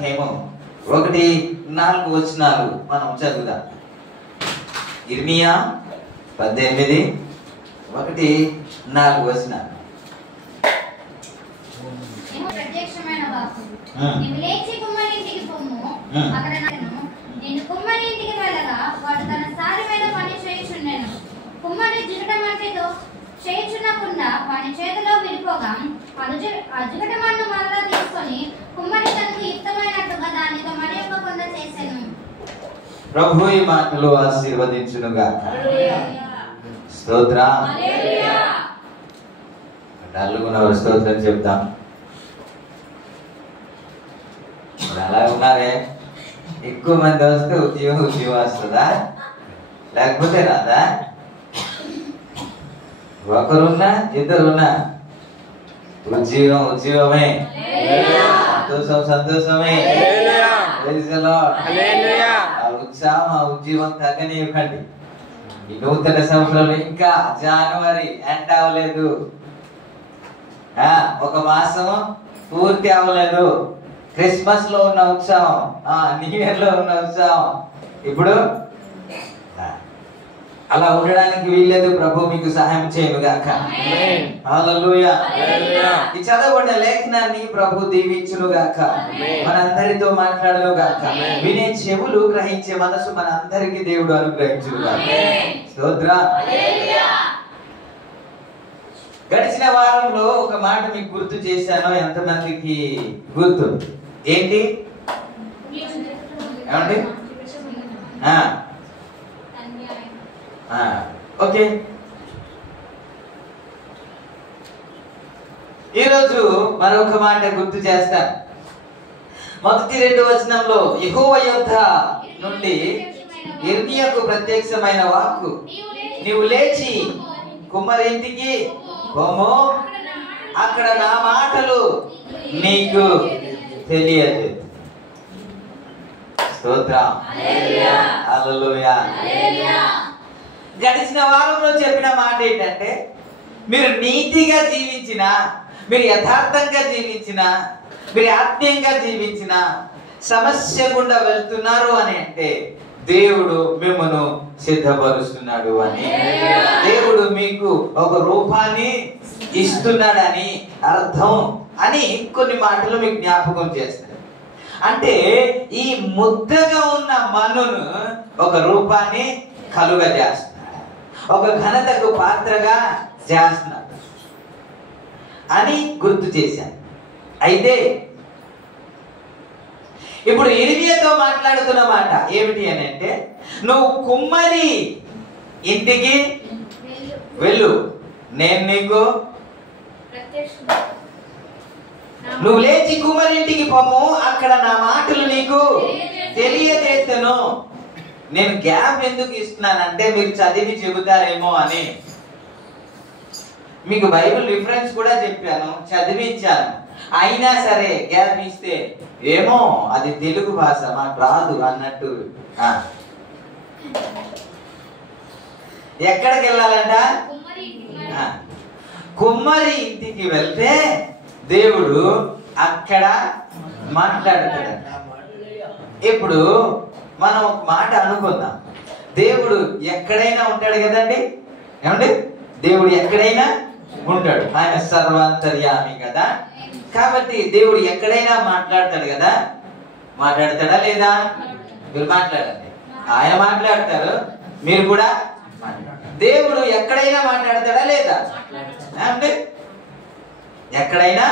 అధ్యాయము 1-4 మనం చదువుదాం. ఇర్మియా 18:1-4. ప్రత్యక్షమైన వాక్కు, నీవు లేచి కుమ్మరి ఇంటికి పొమ్ము, అక్కడ నేను కుమ్మరి ఇంటికి వెళ్ళగా వాడు తన సారమైన పని చేయుచుండెను. కుమ్మరి జిగటమట్టితో చేయుచున్నకుండా వాని చేతిలో విరిపోగా ఆ జిగటమన్ను మరలా తీసుకొని కుమ్మరి తనకు యుక్తమైనట్టుగా దానితో మరి యొక్క కొంద చేసెను. ప్రభు ఈ మాటలు ఆశీర్వదించునుగాక. స్తోత్రం. డల్లుగున్నవారు స్తోత్రం చెప్తాం. అలా ఉన్నారే, ఎక్కువ మంది వస్తే ఉద్యోగం వస్తుందా, లేకపోతే రాదా? ఒకరున్నా ఇద్దరున్నా ఉద్యోగమే, సంతోషమే. ఆ ఉత్సాహం, ఆ ఉద్యోగం తగ్గనివ్వకండి. ఈ నూతన సంవత్సరంలో ఇంకా జనవరి ఎండ్ అవ్వలేదు, ఒక మాసము పూర్తి అవ్వలేదు. క్రిస్మస్ లో ఉన్న ఉత్సాహం, న్యూ ఇయర్ లో ఉన్న ఉత్సాహం ఇప్పుడు అలా ఉండడానికి వీల్లేదు. ప్రభు మీకు సహాయం చేయనుగాక. హల్లెలూయా. ఈ చదవబడిన లేఖనాన్ని ప్రభు దీవించునుగాక. మనందరితో మాట్లాడునుగాక. వినే చెవులు, గ్రహించే మనసు మనందరికీ దేవుడు అనుగ్రహించునుగాక. స్తోత్రం. గడిచిన వారంలో ఒక మాట మీకు గుర్తు చేశాను. ఎంతమందికి గుర్తు? ఏంటి? ఏమండి? ఓకే, ఈరోజు మరొక మాట గుర్తు చేస్తాను. మొదటి 2 వచనంలో యెహోవా యొద్ద నుండి ఇర్మియాకు ప్రత్యక్షమైన వాక్కు, నీవు లేచి కుమ్మరి ఇంటికి పొమ్ము, అక్కడ నా మాటలు నీకు తెలియదు. స్తోత్రం. హల్లెలూయా. గడిచిన వారంలో చెప్పిన మాట ఏంటంటే, మీరు నీతిగా జీవించిన, మీరు యథార్థంగా జీవించిన, మీరు ఆత్మీయంగా జీవించిన, సమస్య గుండా వెళ్తున్నారు అని అంటే దేవుడు మిమ్మల్ని సిద్ధపరుస్తున్నాడు అని, దేవుడు మీకు ఒక రూపాన్ని ఇస్తున్నాడని అర్థం అని కొన్ని మాటలు మీకు జ్ఞాపకం చేస్తాడు. అంటే ఈ ముద్దగా ఉన్న మన్నును ఒక రూపాన్ని కలుగజేస్తాడు, ఒక ఘనతకు పాత్రగా చేస్తున్నాడు అని గుర్తు చేశాను. అయితే ఇప్పుడు ఇర్మియాతో మాట్లాడుతున్న మాట ఏమిటి అని అంటే, నువ్వు కుమ్మరి ఇంటికి వెళ్ళు, నేను నీకు నువ్వు లేచి కుమ్మరి ఇంటికి పొమ్ము, అక్కడ నా మాటలు నీకు తెలియజేస్తాను. నేను గ్యాప్ ఎందుకు ఇస్తున్నానంటే మీరు చదివి చెబుతారేమో అని. మీకు బైబిల్ రిఫరెన్స్ కూడా చెప్పాను, చదివించాను. అయినా సరే గ్యాప్ ఇస్తే ఏమో అది తెలుగు భాష మాకు రాదు అన్నట్టు. ఎక్కడికి వెళ్ళాలంట? కుమ్మరి ఇంటికి వెళ్తే దేవుడు అక్కడ మాట్లాడతాడంట. ఇప్పుడు మనం ఒక మాట అనుకుందాం, దేవుడు ఎక్కడైనా ఉంటాడు కదండి. ఏమండి? దేవుడు ఎక్కడైనా ఉంటాడు, ఆయన సర్వాంతర్యామి కదా. కాబట్టి దేవుడు ఎక్కడైనా మాట్లాడతాడు కదా. మాట్లాడతాడా లేదా? మీరు మాట్లాడండి. ఆయన మాట్లాడతారు, మీరు కూడా మాట్లాడతారు. దేవుడు ఎక్కడైనా మాట్లాడతాడా లేదా? అంటే ఎక్కడైనా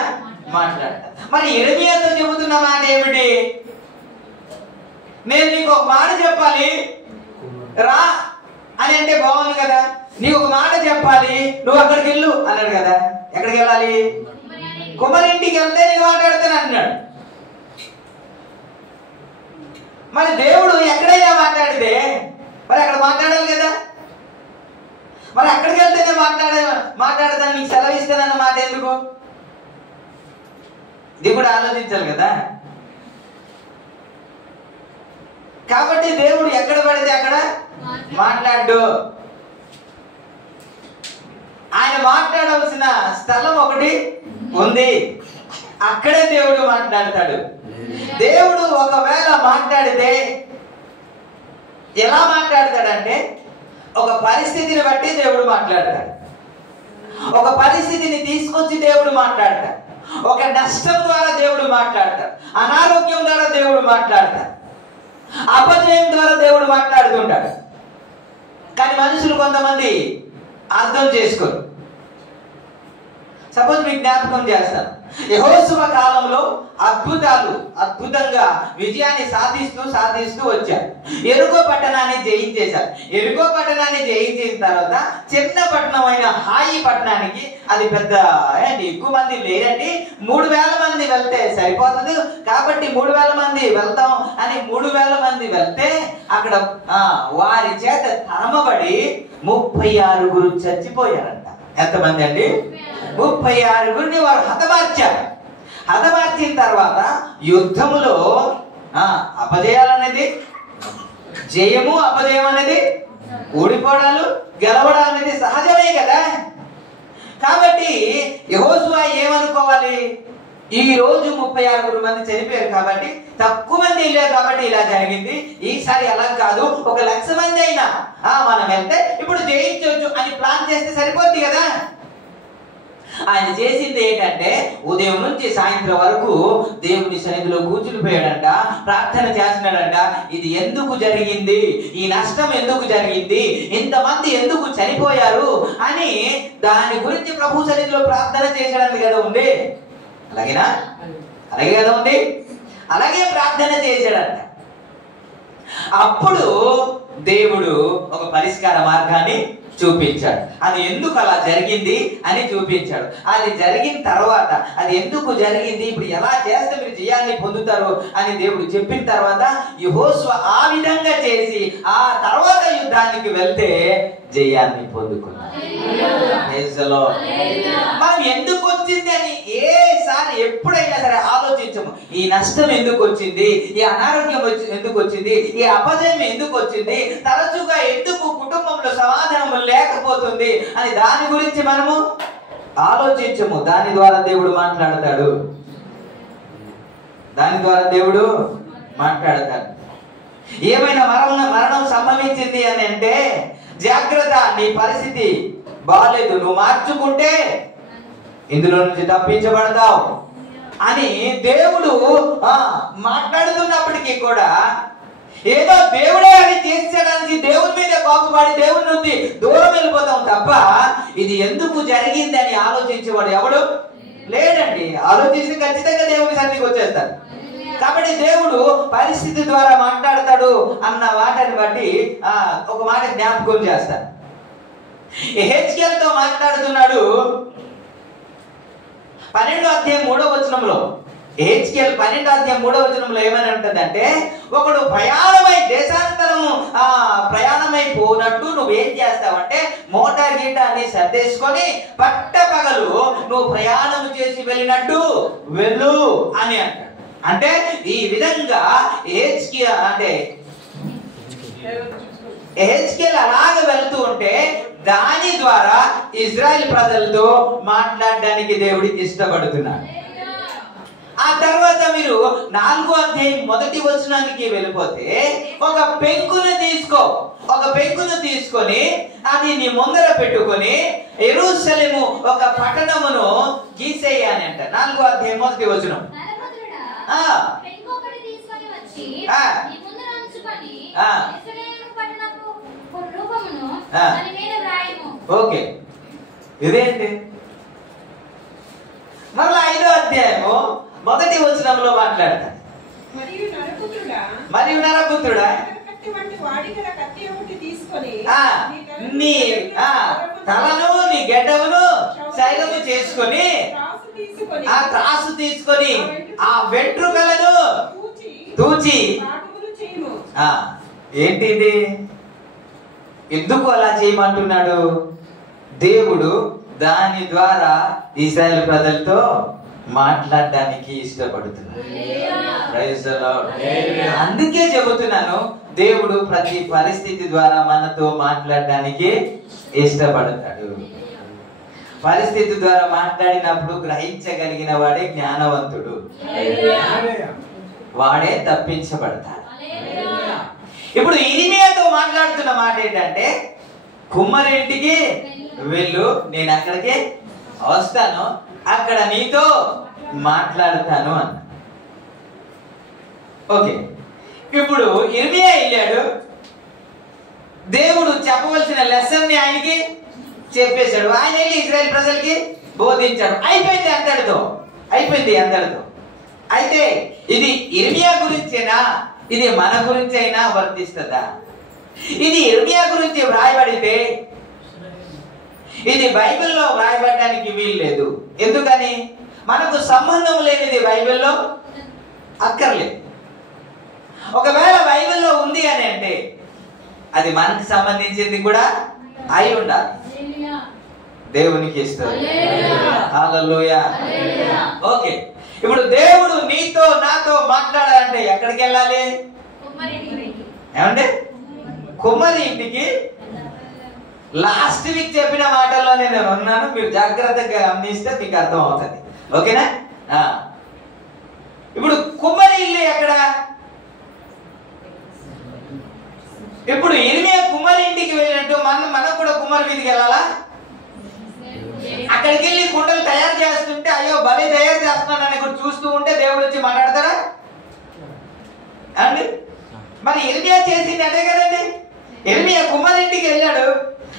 మాట్లాడతాడు. మరి ఇర్మియాతో చెబుతున్న మాట ఏమిటి? నేను నీకు ఒక మాట చెప్పాలి రా అని అంటే బాగుంది కదా. నీకు ఒక మాట చెప్పాలి, నువ్వు అక్కడికి వెళ్ళు అన్నాడు కదా. ఎక్కడికి వెళ్ళాలి? కుమ్మరి ఇంటికి వెళ్తే నేను మాట్లాడతాను అన్నాడు. మరి దేవుడు ఎక్కడైనా మాట్లాడితే మరి అక్కడ మాట్లాడాలి కదా. మరి అక్కడికి వెళ్తేనే మాట్లాడతాను నీకు సెలవిస్తానన్న మాట ఎందుకు? ఇది కూడా ఆలోచించాలి కదా. కాబట్టి దేవుడు ఎక్కడ పడితే అక్కడ మాట్లాడు. ఆయన మాట్లాడవలసిన స్థలం ఒకటి ఉంది, అక్కడే దేవుడు మాట్లాడతాడు. దేవుడు ఒకవేళ మాట్లాడితే ఎలా మాట్లాడతాడంటే ఒక పరిస్థితిని బట్టి దేవుడు మాట్లాడతాడు. ఒక పరిస్థితిని తీసుకొచ్చి దేవుడు మాట్లాడతాడు. ఒక నష్టం ద్వారా దేవుడు మాట్లాడతాడు. అనారోగ్యం ద్వారా దేవుడు మాట్లాడతాడు. అపజయం ద్వారా దేవుడు మాట్లాడుతుంటాడు. కానీ మనుషులు కొంతమంది అర్థం చేసుకోరు. సపోజ్ మీకు జ్ఞాపకం చేస్తాను, యెహోషువ కాలంలో అద్భుతంగా విజయాన్ని సాధిస్తూ వచ్చారు. ఎరుకో పట్టణాన్ని జయించేశారు. ఎరుకో పట్టణాన్ని జయించిన తర్వాత చిన్న పట్టణమైన హాయి పట్టణానికి, అది పెద్ద ఎక్కువ మంది లేరండి, 3000 మంది వెళ్తే సరిపోతుంది కాబట్టి 3000 మంది వెళ్తాం అని 3000 మంది వెళ్తే అక్కడ వారి చేత తరమబడి 36 చచ్చిపోయారంట. ఎంతమంది అండి? 36 వారు హతమార్చారు. హతమార్చిన తర్వాత యుద్ధములో అపజయాలు అనేది, జయము అపజయం అనేది, ఓడిపోవడాలు గెలవడం అనేది సహజమే కదా. కాబట్టి యెహోషువ ఏమనుకోవాలి, ఈ రోజు 36 మంది చనిపోయారు కాబట్టి తక్కువ మంది వెళ్ళారు కాబట్టి ఇలా జరిగింది, ఈసారి అలా కాదు 1,00,000 మంది అయినా మనం వెళ్తే ఇప్పుడు జయించవచ్చు అని ప్లాన్ చేస్తే సరిపోద్ది కదా. ఆయన చేసింది ఏంటంటే ఉదయం నుంచి సాయంత్రం వరకు దేవుని సన్నిధిలో కూర్చునిపోయాడంట, ప్రార్థన చేస్తున్నాడంట. ఇది ఎందుకు జరిగింది, ఈ నష్టం ఎందుకు జరిగింది, ఇంతమంది ఎందుకు చనిపోయారు అని దాని గురించి ప్రభు సన్నిధిలో ప్రార్థన చేశాడని కదా ఉంది. అలాగే కదా ఉంది. అలాగే ప్రార్థన చేశాడంట. అప్పుడు దేవుడు ఒక పరిష్కార మార్గాన్ని చూపించాడు. అది ఎందుకు అలా జరిగింది అని చూపించాడు. అది జరిగిన తర్వాత అది ఎందుకు జరిగింది, ఇప్పుడు ఎలా చేస్తే మీరు జయాన్ని పొందుతారు అని దేవుడు చెప్పిన తర్వాత యెహోషువ ఆ విధంగా చేసి ఆ తర్వాత యుద్ధానికి వెళ్తే జయాన్ని పొందుకున్నాడు. మనం ఎందుకు వచ్చింది అని ఏసారి ఎప్పుడైనా సరే ఆలోచించము. ఈ నష్టం ఎందుకు వచ్చింది, ఈ అనారోగ్యం ఎందుకు వచ్చింది, ఈ అపజయం ఎందుకు వచ్చింది, తరచుగా ఎందుకు కుటుంబంలో సమాధానం లేకపోతుంది అని దాని గురించి మనము ఆలోచించము. దాని ద్వారా దేవుడు మాట్లాడతాడు. ఏమైనా మరణం సంభవించింది అని అంటే జాగ్రత్త, నీ పరిస్థితి బాలేదు, నువ్వు మార్చుకుంటే ఇందులో నుంచి తప్పించబడతావు అని దేవుడు మాట్లాడుతున్నప్పటికీ కూడా ఏదో దేవుడే అని చేసేయడానికి దేవుని మీద కోపపడి దేవుని నుండి దూరం వెళ్ళిపోతాం తప్ప ఇది ఎందుకు జరిగింది అని ఆలోచించేవాడు ఎవడు లేడండి. ఆలోచిస్తే ఖచ్చితంగా దేవుని సన్నిధికి వచ్చేస్తారు. కాబట్టి దేవుడు పరిస్థితి ద్వారా మాట్లాడతాడు అన్న వాటిని బట్టి ఒక మాట జ్ఞాపకం చేస్తాడు. యెహెజ్కేలుతో మాట్లాడుతున్నాడు 12వ అధ్యాయం 3వ వచనంలో. యెహెజ్కేలు 12వ అధ్యాయం 3వ వచనంలో ఏమని ఉంటుందంటే, ఒకడు ప్రయాణమై పోనట్టు నువ్వేం చేస్తావంటే మోటార్ గీట అని సర్దేసుకొని పట్టపగలు నువ్వు ప్రయాణం చేసి వెళ్ళినట్టు వెళ్ళు అని అంటాడు. అంటే ఈ విధంగా యెహెజ్కేలు అలాగ వెళ్తూ ఉంటే దాని ద్వారా ఇజ్రాయెల్ ప్రజలతో మాట్లాడడానికి దేవుడికి ఇష్టపడుతున్నాడు. ఆ తర్వాత మీరు 4వ అధ్యాయం 1వ వచనానికి వెళ్ళిపోతే ఒక పెంకును తీసుకొని అది నీ ముందర పెట్టుకొని యెరూషలేము ఒక పట్టణమును గీసేయని అంట. 4వ అధ్యాయం 1వ వచనం. ఓకే, ఇదేంటి మరలా 5వ అధ్యాయము 1వ వచనంలో మాట్లాడతారు. మరియు నరపుత్రుడా నీ తలను నీ గడ్డమును శైలము చేసుకొని ఆ త్రాసు తీసుకొని ఆ వెంట్రుకలను తూచి ఏంటిది, ఎందుకు అలా చేయమంటున్నాడు దేవుడు? దాని ద్వారా ఇశ్రాయేలు ప్రజలతో మాట్లాడడానికి ఇష్టపడుతున్నాడు. Praise the lord. అందుకే చెబుతున్నాను, దేవుడు ప్రతి పరిస్థితి ద్వారా మనతో మాట్లాడడానికి ఇష్టపడతాడు. పరిస్థితి ద్వారా మాట్లాడినప్పుడు గ్రహించగలిగిన వాడే జ్ఞానవంతుడు. వాడే తప్పించబడతాడు. ఇప్పుడు ఇర్మియాతో మాట్లాడుతున్న మాట ఏంటంటే, కుమ్మరి ఇంటికి వెళ్ళు, నేను అక్కడికి వస్తాను, అక్కడ నీతో మాట్లాడుతాను అన్న. ఓకే, ఇప్పుడు ఇర్మియా వెళ్ళాడు, దేవుడు చెప్పవలసిన లెసన్ ని ఆయనకి చెప్పేశాడు. ఆయన వెళ్ళి ఇశ్రాయేల్ ప్రజలకి బోధించాడు. అయిపోయింది అంతటితో, అయిపోయింది అంతటితో. అయితే ఇది ఇర్మియా గురించేనా, ఇది మన గురించి అయినా వర్తిస్తుందా? ఇది ఇర్మియా గురించి వ్రాయబడితే ఇది బైబిల్లో వ్రాయబడడానికి వీలు లేదు. ఎందుకని? మనకు సంబంధం లేనిది బైబిల్లో అక్కర్లేదు. ఒకవేళ బైబిల్లో ఉంది అని అంటే అది మనకు సంబంధించింది కూడా అయి ఉండాలి. దేవునికి ఇస్తుంది. హల్లెలూయా. ఓకే, ఇప్పుడు దేవుడు నీతో నాతో మాట్లాడాలంటే ఎక్కడికి వెళ్ళాలి? ఏమంటే కుమ్మరి ఇంటికి. లాస్ట్ వీక్ చెప్పిన మాటల్లో నేను ఉన్నాను, మీరు జాగ్రత్తగా గమనిస్తే మీకు అర్థం అవుతుంది. ఓకేనా? ఇప్పుడు కుమ్మరి ఇల్లు ఎక్కడ? ఇప్పుడు ఇర్మియా కుమ్మరి ఇంటికి వెళ్ళినట్టు మనం కూడా కుమ్మరి మీదకి వెళ్ళాలా? అక్కడికి వెళ్ళి కుండలు తయారు చేస్తుంటే అయ్యో బలి తయారు చేస్తున్నానని కూడా చూస్తూ ఉంటే దేవుడు వచ్చి మాట్లాడతారా అండి? మరి ఇర్మియా చేసింది అదే కదండి. ఇర్మియా కుమ్మరి ఇంటికి వెళ్ళాడు,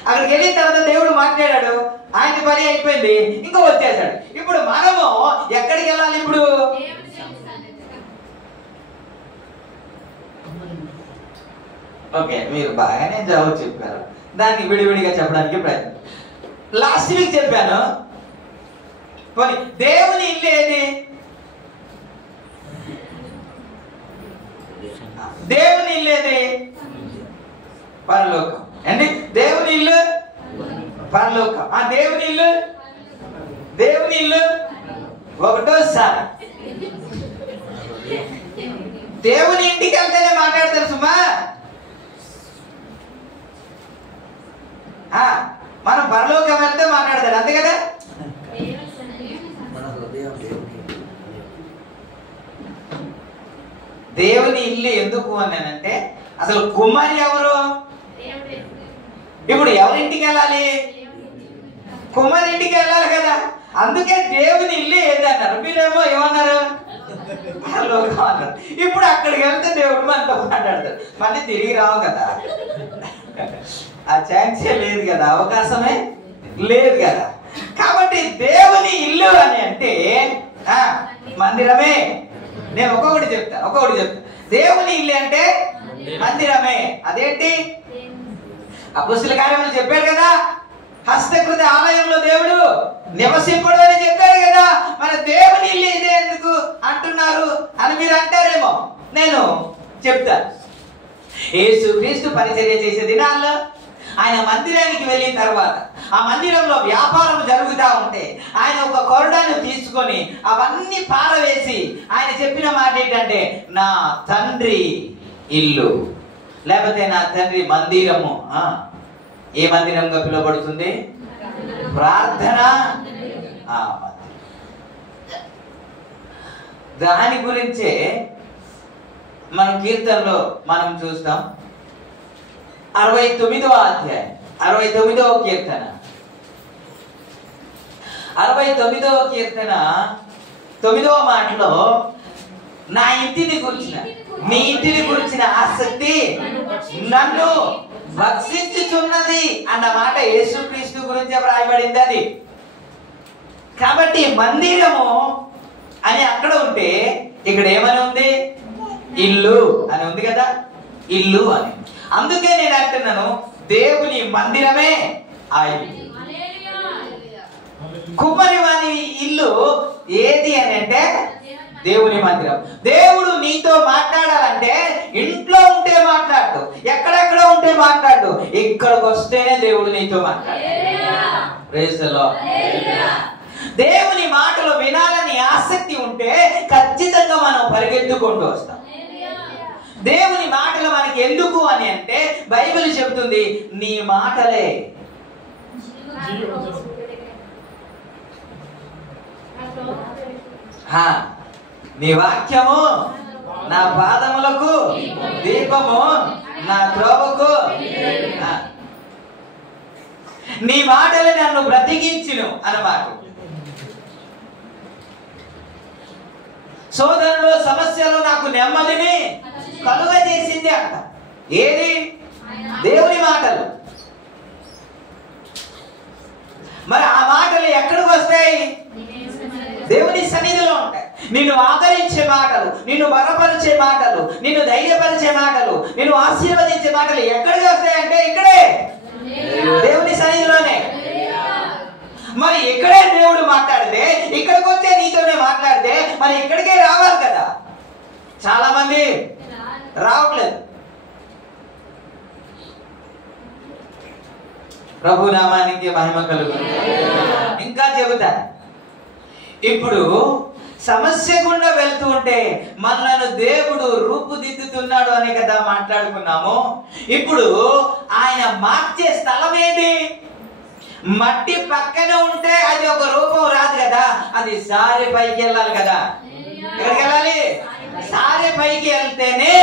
అక్కడికి వెళ్ళిన తర్వాత దేవుడు మాట్లాడాడు, ఆయన పని అయిపోయింది, ఇంకా వచ్చేసాడు. ఇప్పుడు మనము ఎక్కడికి వెళ్ళాలి? ఇప్పుడు ఓకే, మీరు బాగానే జవాబు చెప్పారు, దాన్ని విడివిడిగా చెప్పడానికి ప్రయత్నం. లాస్ట్ వీక్ చెప్పాను, పోనీ దేవుని ఇల్లు ఏది? దేవుని ఇల్లు ఏది? పరలోకం అండి. దేవుని ఇల్లు పరలోకం. ఆ దేవుని ఇల్లు, దేవుని ఇల్లు ఒకటోసారి దేవుని ఇంటికి వెళ్తేనే మాట్లాడతారు సుమా. మనం పరలోకం వెళ్తే మాట్లాడతాడు, అంతే కదా? దేవుని ఇల్లు ఎందుకు అన్నానంటే, అసలు కుమ్మరి ఎవరు? ఇప్పుడు ఎవరింటికి వెళ్ళాలి? కుమ్మరి ఇంటికి వెళ్ళాలి కదా. అందుకే దేవుని ఇల్లు ఏదన్నారు, మీరేమో ఏమన్నారు? పరలోకం అన్నారు. ఇప్పుడు అక్కడికి వెళ్తే దేవుడు మనతో మాట్లాడతాడు, మళ్ళీ తిరిగి రావు కదా. ఆ ఛాన్సే లేదు కదా, అవకాశమే లేదు కదా. కాబట్టి దేవుని ఇల్లు అని అంటే మందిరమే. నేను ఒక్కొక్కటి చెప్తా. దేవుని ఇల్లు అంటే మందిరమే. అదేంటి? అపొస్తలుల కార్యములు చెప్పాడు కదా, హస్తకృత ఆలయంలో దేవుడు నివసింపడు అని చెప్పాడు కదా. మన దేవుని ఇల్లు ఇదే ఎందుకు అంటున్నారు అని మీరు అంటారేమో. నేను చెప్తా. యేసుక్రీస్తు పరిచర్య చేసే దినాల్లో ఆయన మందిరానికి వెళ్ళిన తర్వాత ఆ మందిరంలో వ్యాపారం జరుగుతూ ఉంటే ఆయన ఒక కొరడాను తీసుకొని అవన్నీ పారవేసి ఆయన చెప్పిన మాట ఏంటంటే, నా తండ్రి ఇల్లు, లేకపోతే నా తండ్రి మందిరము. ఏ మందిరంగా పిలువబడుతుంది? ప్రార్థన దాని గురించే మనం కీర్తనలో మనం చూస్తాం. 69వ అధ్యాయం 69వ కీర్తన 69వ కీర్తన 9వ మాటలో నా ఇంటిని గురించిన, నీ ఇంటిని గురించిన ఆసక్తి నన్ను భక్షించుచున్నది అన్న మాట యేసుక్రీస్తు గురించి రాయబడింది. అది కాబట్టి మందిరము అని అక్కడ ఉంటే ఇక్కడ ఏమని ఉంది? ఇల్లు అని ఉంది కదా, ఇల్లు అని. అందుకే నేను అంటున్నాను, దేవుని మందిరమే ఆ ఇల్లు. కుమ్మరి వాని ఇల్లు ఏది అని అంటే దేవుని మందిరం. దేవుడు నీతో మాట్లాడాలంటే ఇంట్లో ఉంటే మాట్లాడు, ఎక్కడెక్కడ ఉంటే మాట్లాడు, ఇక్కడికి వస్తేనే దేవుడు నీతో మాట్లాడు. Praise the lord. దేవుని మాటలు వినాలని ఆసక్తి ఉంటే ఖచ్చితంగా మనం పరిగెత్తుకుంటూ వస్తాం. దేవుని మాటలు మనకి ఎందుకు అని అంటే బైబిల్ చెబుతుంది, నీ మాటలే నీ వాక్యము నా పాదములకు దీపము, నా త్రోవకు. నీ మాటలు నన్ను బ్రతికించును అన్నమాట. శోధనలో, సమస్యలో నాకు నెమ్మదిని కలుగజేసింది అంట. ఏది? దేవుని మాటలు. మరి ఆ మాటలు ఎక్కడికి వస్తాయి? దేవుని సన్నిధిలో ఉంటాయి. నిన్ను ఆదరించే మాటలు, నిన్ను బలపరిచే మాటలు, నిన్ను ధైర్యపరిచే మాటలు, నిన్ను ఆశీర్వదించే మాటలు ఎక్కడికి వస్తాయంటే ఇక్కడే, దేవుని సన్నిధిలోనే. మరి ఇక్కడే దేవుడు మాట్లాడితే, ఇక్కడికి వచ్చే నీతోనే మాట్లాడితే మరి ఇక్కడికే రావాలి కదా. చాలా మంది రావట్లేదు. ప్రభు నామానికి మహిమ కలుగును. ఇంకా చెబుతా, ఇప్పుడు సమస్య గుండా వెళ్తూ ఉంటే మనలను దేవుడు రూపుదిద్దుతున్నాడు అని కదా మాట్లాడుకున్నాము. ఇప్పుడు ఆయన మార్చే స్థలం ఏది? మట్టి పక్కన ఉంటే అది ఒక రూపం రాదు కదా, అది సారి పైకి వెళ్ళాలి కదా. ఎక్కడికి వెళ్ళాలి? సారి పైకి వెళ్తేనే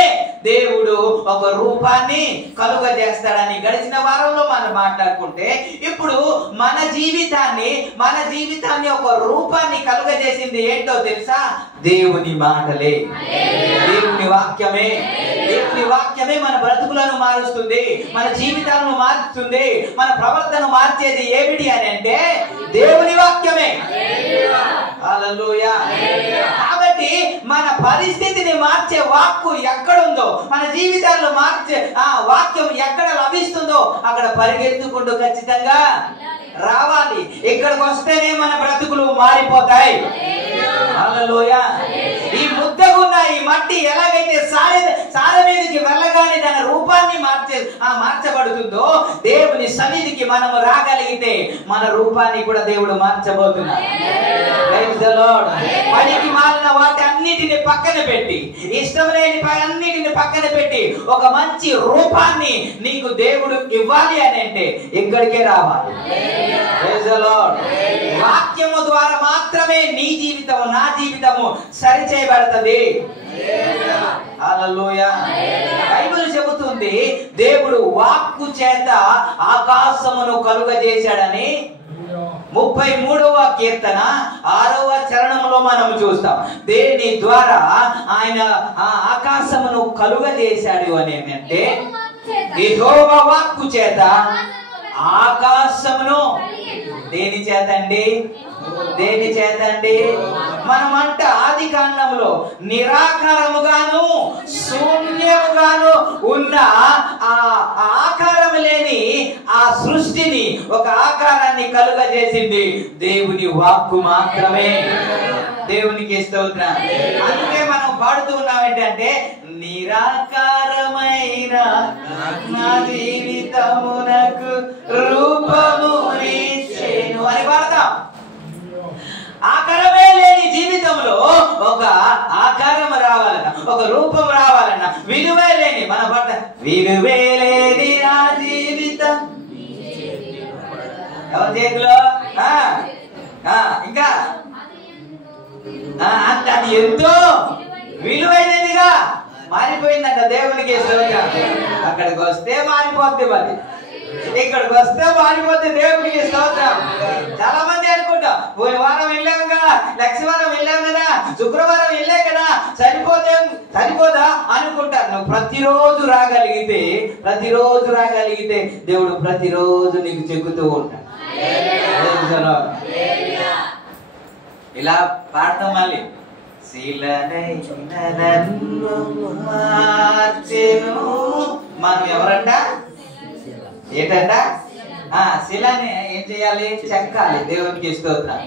దేవుడు ఒక రూపాన్ని కలుగజేస్తాడని గడిచిన వారంలో మనం మాట్లాడుకుంటే, ఇప్పుడు మన జీవితాన్ని ఒక రూపాన్ని కలుగజేసింది ఏంటో తెలుసా? దేవుని మాటలే, దేవుని వాక్యమే. దేవుని వాక్యమే మన బ్రతుకులను మారుస్తుంది, మన జీవితాలను మార్చుతుంది. మన ప్రవర్తన మార్చేది ఏమిటి అని అంటే దేవుని వాక్యమే. హల్లెలూయా. కాబట్టి మన పరిస్థితిని మార్చే వాక్కు ఎక్కడుందో, మన జీవితాల్లో మార్చే ఆ వాక్యం ఎక్కడ లభిస్తుందో అక్కడ పరిగెత్తుకుంటూ ఖచ్చితంగా రావాలి. ఇక్కడికి వస్తేనే మన బ్రతుకులు మారిపోతాయి. హల్లెలూయా. ఈ ముద్దగున్న ఈ మట్టి ఎలాగైతే సారె మీదకి వెళ్ళగానే దాని రూపాన్ని మార్చబడుతుందో, దేవుని సన్నిధికి మనము రాగలిగితే మన రూపాన్ని కూడా దేవుడు మార్చబోతున్నాడు. Praise the lord. పనికి మాలిన వాటి అన్నిటిని పక్కన పెట్టి, ఇష్టం లేని అన్నిటిని పక్కన పెట్టి ఒక మంచి రూపాన్ని నీకు దేవుడు ఇవ్వాలి అని అంటే ఇక్కడికే రావాలి. Praise the lord. వాక్యము ద్వారా మాత్రమే నీ జీవితం, నా జీవితము సరి చేయబడుతుంది. హల్లెలూయా. బైబిల్ చెబుతుంది దేవుడు వాక్కు చేత ఆకాశమును కలుగజేశాడని. 33వ కీర్తన 6వ చరణంలో మనం చూస్తాం. దేని ద్వారా ఆయన ఆకాశమును కలుగజేశాడు అని అంటే యెహోవా వాక్కు చేత ఆకాశమును. దేని చేతండి? దేని చేతండి? మనమంట ఆది కాండంలో నిరాకారముగాను శూన్యముగాను ఉన్న ఆ ఆకారం లేని ఆ సృష్టిని, ఒక ఆకారాన్ని కలుగజేసింది దేవుని వాక్కు మాత్రమే. దేవునికి స్తోత్రం. అందుకే మనం పాడుతూ ఉన్నాం ఏంటంటే, నిరాకారమైన నా జీవితమునకు రూపమునిచ్చెను అని పాడతాం. ఆకారమే లేని జీవితంలో ఒక ఆకారం రావాలన్నా, ఒక రూపం రావాలన్నా, విలువే లేని మన పట్ల విలువే లేని నా జీవితం ఎవరి చేతిలో? ఇంకా అది ఎంతో విలువైనదిగా మారిపోయిందంట. దేవునికి స్తోత్రం. అక్కడికి వస్తే మారిపోద్ది, మరి ఇక్కడికి వస్తే మారిపోద్ది. దేవునికి స్తోత్రం. చాలా మంది అనుకుంటాం, పోయిన వారం వెళ్ళాం కదా, లక్షవారం వెళ్ళాం కదా, శుక్రవారం వెళ్ళాం కదా, సరిపోదా అనుకుంటారు. నువ్వు ప్రతిరోజు రాగలిగితే దేవుడు ప్రతిరోజు నీకు చెక్కుతూ ఉంటాడు. ఇలా పాడతాం మళ్ళీ. మనం ఎవరంట? ఏంటంట? శిలని ఏం చేయాలి? చెక్కాలి. దేవునికి స్తోత్రం.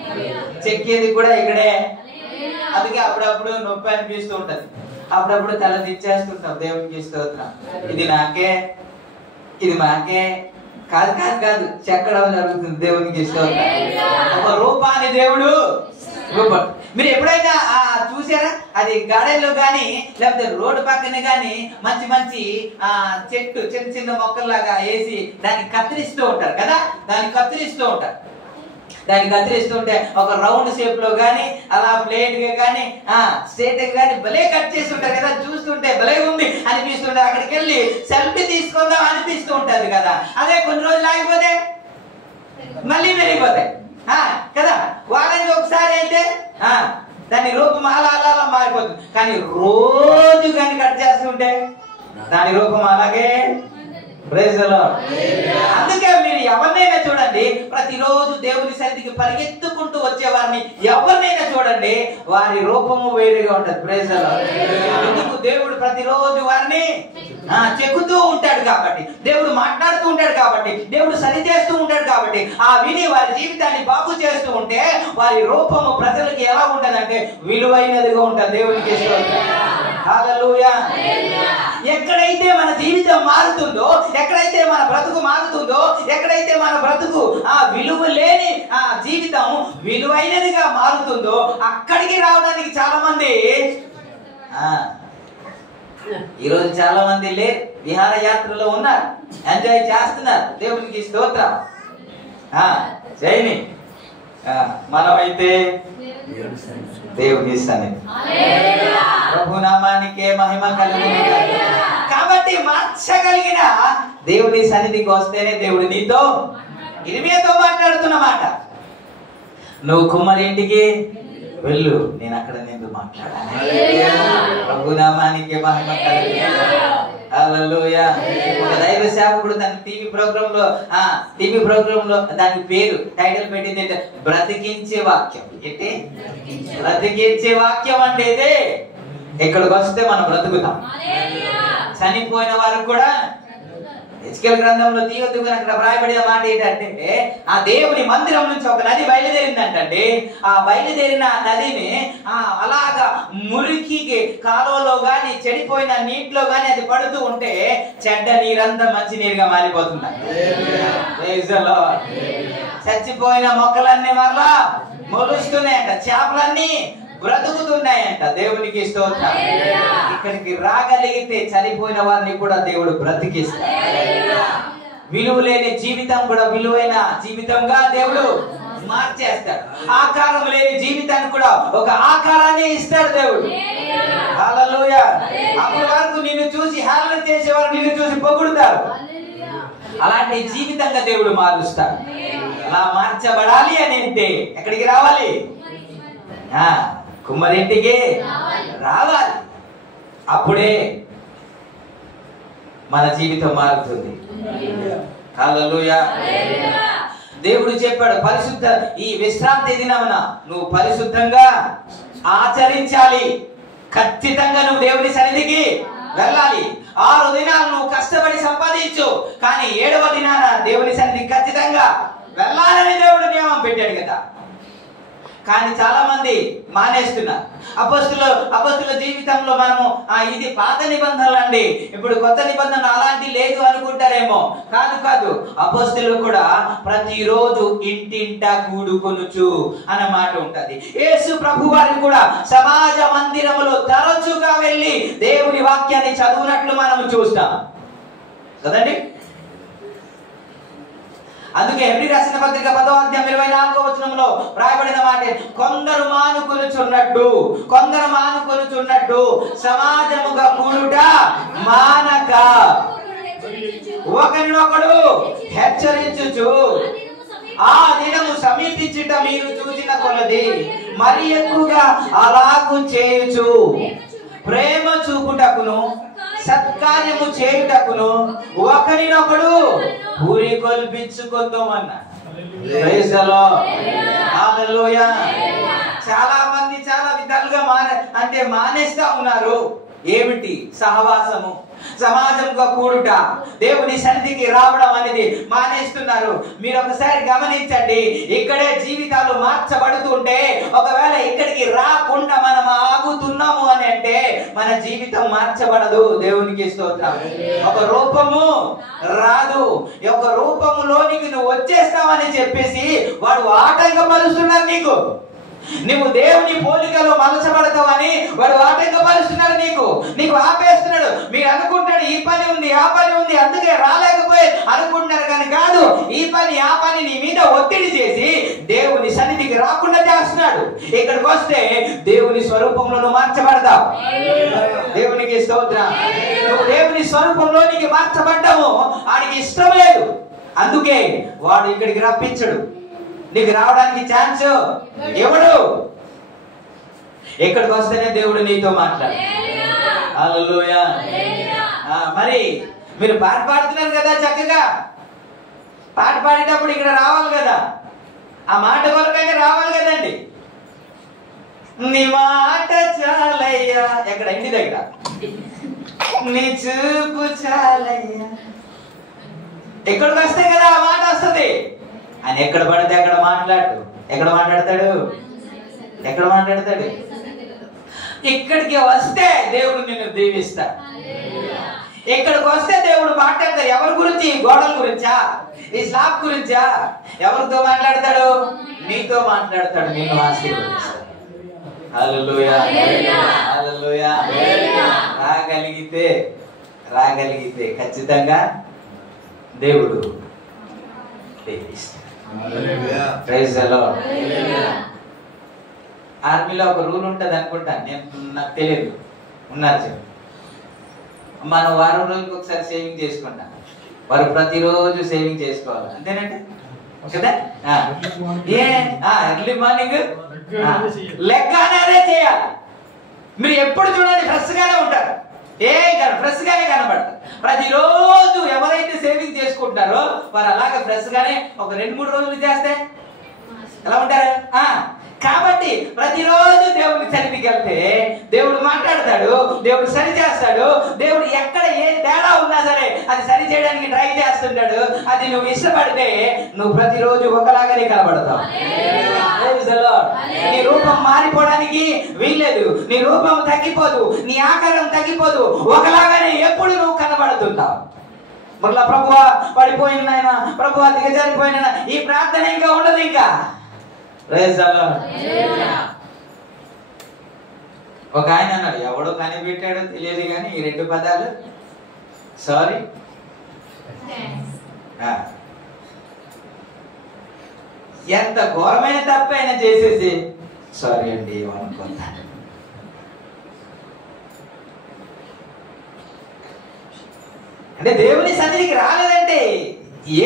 చెక్కేది కూడా ఇక్కడే. అందుకే అప్పుడప్పుడు నొప్పి అనిపిస్తూ ఉంటది, అప్పుడప్పుడు తల దిచ్చేస్తుంటాం. దేవునికి స్తోత్రం. ఇది నాకే, ఇది మాకే కాదు కాదు కాదు చెక్కడం జరుగుతుంది. దేవునికి స్తోత్రం. ఒక రూపాన్ని దేవుడు రూపం. మీరు ఎప్పుడైనా చూసారా? అది గార్డెన్ లో గానీ లేకపోతే రోడ్డు పక్కన గానీ మంచి మంచి చెట్టు చిన్న చిన్న మొక్కల్లాగా వేసి దాన్ని కత్తిరిస్తూ ఉంటారు కదా, దాన్ని కత్తిరిస్తూ ఉంటారు. దాన్ని కత్తిరిస్తుంటే ఒక రౌండ్ షేప్ లో కానీ అలా ప్లేట్ గా కానీ స్ట్రేట్ గా కానీ భలే కట్ చేసి ఉంటారు కదా, చూస్తుంటే భలే ఉంది అనిపిస్తుంటే అక్కడికి వెళ్ళి సెల్ఫీ తీసుకుందాం అనిపిస్తూ ఉంటది కదా. అదే కొన్ని రోజులు ఆగిపోతే మళ్ళీ పెరిగిపోతాయి కదా. వారానికి ఒకసారి అయితే దాని రూపం అలా అలా అలా మారిపోతుంది. కానీ రోజు కానీ కట్ చేస్తుంటే దాని రూపం అలాగే. Praise the lord. అందుకే మీరు ఎవరినైనా చూడండి, ప్రతిరోజు దేవుని సన్నిధికి పరిగెత్తుకుంటూ వచ్చే వారిని ఎవరినైనా చూడండి, వారి రూపము వేరుగా ఉంటది. Praise the lord. ఎందుకు? దేవుడు ప్రతిరోజు వారిని చెక్కుతూ ఉంటాడు కాబట్టి, దేవుడు మాట్లాడుతూ ఉంటాడు కాబట్టి, దేవుడు సరి చేస్తూ ఉంటాడు కాబట్టి, విని వారి జీవితాన్ని బాగు చేస్తూ ఉంటే వారి రూపము ప్రజలకి ఎలా ఉంటదంటే విలువైనదిగా ఉంటది. దేవునికి హల్లెలూయా. ఎక్కడైతే మన జీవితం మారుతుందో, ఎక్కడైతే మన బ్రతుకు మారుతుందో, ఎక్కడైతే మన బ్రతుకు విలువ లేని జీవితం విలువైనదిగా మారుతుందో అక్కడికి రావడానికి చాలా మంది ఈరోజు చాలా మంది విహారయాత్రలో ఉన్నారు, ఎంజాయ్ చేస్తున్నారు. దేవునికి స్తోత్రం. జైని మనమైతే దేవుని సన్నిధి, ప్రభు నామానికే మహిమ కలుగును. కాబట్టి మార్చగలిగిన దేవుని సన్నిధికి వస్తేనే దేవుడు నీతో ఇరిమియాతో మాట్లాడుతున్నమాట. నువ్వు కుమ్మరి ఇంటికి వెళ్ళు, నేను అక్కడ నిన్ను మాట్లాడాను. ప్రభు నామానికే మహిమ కలుగును. హల్లెలూయా. ఒక దైవ సేవకుడు తన టీవీ ప్రోగ్రామ్ లో దాని పేరు టైటిల్ పెట్టింది అంటే బ్రతికించే వాక్యం. ఏంటి? బ్రతికించే వాక్యం అంటే ఇదే. ఇక్కడికి వస్తే మనం బ్రతుకుతాం. చనిపోయిన వారు కూడా హెచ్కేల్ గ్రంథంలో తీయొద్దు అక్కడ వ్రాయబడిన మాట ఏంటంటే, ఆ దేవుని మందిరం నుంచి ఒక నది బయలుదేరిందంటే, ఆ బయలుదేరిన నదిని అలాగా మురికి కాలువలో గాని చెడిపోయిన నీటిలో గాని అది పడుతూ ఉంటే చెడ్డ నీరంతా మంచి నీరుగా మారిపోతుంది. చచ్చిపోయిన మొక్కలన్నీ మరలా మొలుస్తున్నాయంట, చేపలన్నీ బ్రతుకుతున్నాయంట. దేవునికి స్తోత్రం. ఇక్కడికి రాగలిగితే చనిపోయిన వారిని కూడా దేవుడు బ్రతికిస్తాడు. విలువ లేని జీవితం కూడా విలువైన జీవితంగా దేవుడు మార్చేస్తాడు. ఆకారం లేని జీవితాన్ని కూడా ఒక ఆకారాన్ని ఇస్తాడు దేవుడు. హల్లెలూయా. అప్పటి వరకు నిన్ను చూసి హేళన చేసేవారు నిన్ను చూసి పొగుడుతారు. అలాంటి జీవితంగా దేవుడు మారుస్తాడు. అలా మార్చబడాలి అని అంటే ఎక్కడికి రావాలి? కుమ్మరింటికి రావాలి. అప్పుడే మన జీవితం మారుతుంది. హల్లెలూయా. దేవుడు చెప్పాడు, పరిశుద్ధ ఈ విశ్రాంతి దినమున నువ్వు పరిశుద్ధంగా ఆచరించాలి. ఖచ్చితంగా నువ్వు దేవుని సన్నిధికి వెళ్ళాలి. 6 దినాలు నువ్వు కష్టపడి సంపాదించు, కానీ 7వ దినాన దేవుని సన్నిధికి ఖచ్చితంగా వెళ్ళాలని దేవుడు నియమం పెట్టాడు కదా. కానీ చాలా మంది మానేస్తున్నారు. అపోస్తుల జీవితంలో మనము ఇది పాత నిబంధనలు అండి, ఇప్పుడు కొత్త నిబంధన అలాంటి లేదు అనుకుంటారేమో. కాదు. అపోస్తులు కూడా ప్రతిరోజు ఇంటింట కూడుకొనుచు అన్న మాట ఉంటది. యేసు ప్రభు వారు కూడా సమాజ మందిరములో తరచుగా వెళ్ళి దేవుని వాక్యాన్ని చదువునట్లు మనము చూస్తాం కదండి. అందుకే హెబ్రీ రాసిన పత్రిక 10వ అధ్యాయం 24వ వచనంలో రాయబడిన మాట, కొందరు మానుకొనుచున్నట్టు సమాజముగా కూడుట మానక ఒకరినొకడు హెచ్చరించుచు ఆ దినము సమీపించుట మీరు చూసిన కొలది మరి ఎక్కువగా అలాగు చేయుచు ప్రేమ చూపుటకును సత్కార్యము చేయుటకును ఒకరినొకడు పురికొల్పించుకుందామన్న. Praise the Lord. హల్లెలూయా. చాలా మంది చాలా విధాలుగా మానేస్తా ఉన్నారు. ఏమిటి? సహవాసము, సమాజంగా కూడుట, దేవుని సన్నిధికి రావడం అనేది మానేస్తున్నారు. మీరు ఒకసారి గమనించండి, ఇక్కడే జీవితాలు మార్చబడుతుంటే, ఒకవేళ ఇక్కడికి రాకుండా మనం ఆగుతున్నాము అని అంటే మన జీవితం మార్చబడదు. దేవునికి స్తోత్రం. ఒక రూపము రాదు. ఒక రూపములోనికి నువ్వు వచ్చేస్తావని చెప్పేసి వాడు ఆటంకపరుస్తున్నారు నీకు. నువ్వు దేవుని పోలికలో మలచబడతావని వాడు ఆటంకపరుస్తున్నాడు, నీకు ఆపేస్తున్నాడు. మీరు అనుకుంటాడు ఈ పని ఉంది ఆ పని ఉంది అందుకే రాలేకపోయి అనుకుంటున్నారు, కానీ కాదు. ఈ పని ఆ పని నీ మీద ఒత్తిడి చేసి దేవుని సన్నిధికి రాకుండా చేస్తున్నాడు. ఇక్కడికి వస్తే దేవుని స్వరూపంలో నువ్వు మార్చబడతావు. దేవునికి స్తోత్రం. నువ్వు దేవుని స్వరూపంలోనికి మార్చబడ్డావు, ఆయనకి ఇష్టం లేదు. అందుకే వాడు ఇక్కడికి రప్పించడు, నీకు రావడానికి ఛాన్స్ ఎవడు. ఇక్కడికి వస్తేనే దేవుడు నీతో మాట్లాడు. హల్లెలూయా. మరి మీరు పాట పాడుతున్నారు కదా, చక్కగా పాట పాడేటప్పుడు ఇక్కడ రావాలి కదా, ఆ మాట కొరకైనా రావాలి కదండి. నీ మాట చాలయ్యా, ఎక్కడ ఇంటి దగ్గర నీ చూపు చాలయ్యా, ఎక్కడికి వస్తే కదా ఆ మాట వస్తుంది. ఆయన ఎక్కడ పడితే అక్కడ మాట్లాడు. ఎక్కడ మాట్లాడతాడు? ఇక్కడికి వస్తే దేవుడు నిన్ను దీవిస్తాడు. ఇక్కడికి వస్తే దేవుడు మాట్లాడతాడు. ఎవరి గురించి? గోడల గురించా, ఈ స్లాబ్ గురించా? ఎవరితో మాట్లాడతాడు? నీతో మాట్లాడతాడు, నిన్ను ఆశీర్వదిస్తాడు. హల్లెలూయా, హల్లెలూయా. రాగలిగితే ఖచ్చితంగా దేవుడు దీవిస్తాడు. Praise the lord. ఆర్మీలో ఒక రూల్ ఉంటుంది అనుకుంటాను, నాకు తెలియదు, ఉన్నారు చెప్పి. మనం వారం రోజులకు ఒకసారి సేవింగ్ చేసుకుంటాం. వారు ప్రతిరోజు సేవింగ్ చేసుకోవాలి, అంతేనండి కదా? ఎర్లీ మార్నింగ్ లెగ్గానే చేయాలి. మీరు ఎప్పుడు చూడండి ఫ్రెష్ గానే ఉంటారు, ఫ్రెష్ గానే కనబడతారు. ప్రతిరోజు ఎవరైతే సేవింగ్ చేసుకుంటారో వారు అలాగే ఫ్రెష్ గానే ఒక 2-3 రోజులు చేస్తే ఎలా ఉంటారు? కాబట్టి ప్రతిరోజు దేవుని సన్నిధికి వెళ్తే దేవుడు మాట్లాడతాడు, దేవుడు సరి చేస్తాడు. దేవుడు ఎక్కడ ఏ తేడా ఉన్నా సరే అది సరి చేయడానికి ట్రై చేస్తుంటాడు. అది నువ్వు ఇష్టపడితే నువ్వు ప్రతిరోజు ఒకలాగానే కనబడతావు. నీ రూపం మారిపోవడానికి వీల్లేదు, నీ రూపం తగ్గిపోదు, నీ ఆకారం తగ్గిపోదు, ఒకలాగానే ఎప్పుడు నువ్వు కనబడుతుంటావు. మళ్ళా ప్రభువా పడిపోయిన నాయన, ప్రభువా దిగజారిపోయిన, ఈ ప్రార్థన ఇంకా ఉండదు. ఇంకా ఒక ఆయన అన్నాడు, ఎవడో కనిపెట్టాడో తెలియదు కానీ ఈ 2 పదాలు సారీ ఎంత ఘోరమైన తప్పు అయినా చేసేసి సారీ అండి అనుకుంటా. అంటే దేవుని సన్నిధికి రాలేదంటే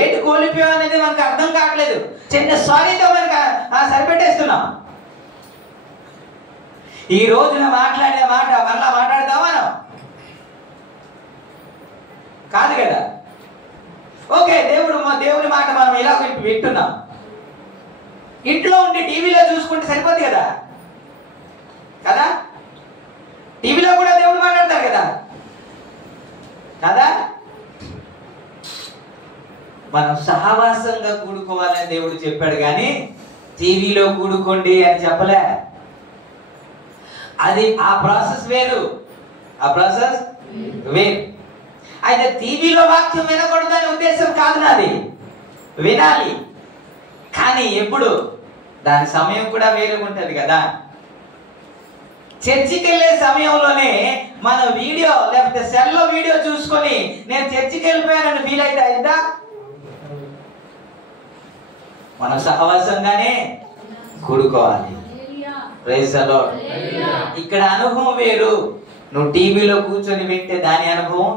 ఏటి కోల్పోయాం అనేది మనకు అర్థం కావట్లేదు. చిన్న సారీతో మనకు సరిపెట్టేస్తున్నాం. ఈ రోజున మాట్లాడే మాట మళ్ళా మాట్లాడతావా? కాదు కదా. ఓకే, దేవుని మాట మనం ఇలా వింటున్నాం. ఇంట్లో ఉండి టీవీలో చూసుకుంటే సరిపోద్ది కదా. టీవీలో కూడా దేవుడు మాట్లాడతారు కదా. మనం సహవాసంగా కూడుకోవాలని దేవుడు చెప్పాడు, కానీ టీవీలో కూడుకోండి అని చెప్పలే. అది ఆ ప్రాసెస్ వేరు. అయితే టీవీలో వాక్యం వినకూడదని ఉద్దేశం కాదు నాది, వినాలి. కానీ ఎప్పుడు దాని సమయం కూడా వేరే ఉంటది కదా. చర్చికి వెళ్ళే సమయంలోనే మన వీడియో లేకపోతే సెల్లో వీడియో చూసుకొని నేను చర్చికి వెళ్ళిపోయానని ఫీల్ అయితే అయిద్దా? మనం సహవాసంగానే కూడుకోవాలి. Praise the Lord. ఇక్కడ అనుభవం వేరు, నువ్వు టీవీలో కూర్చొని వింటే దాని అనుభవం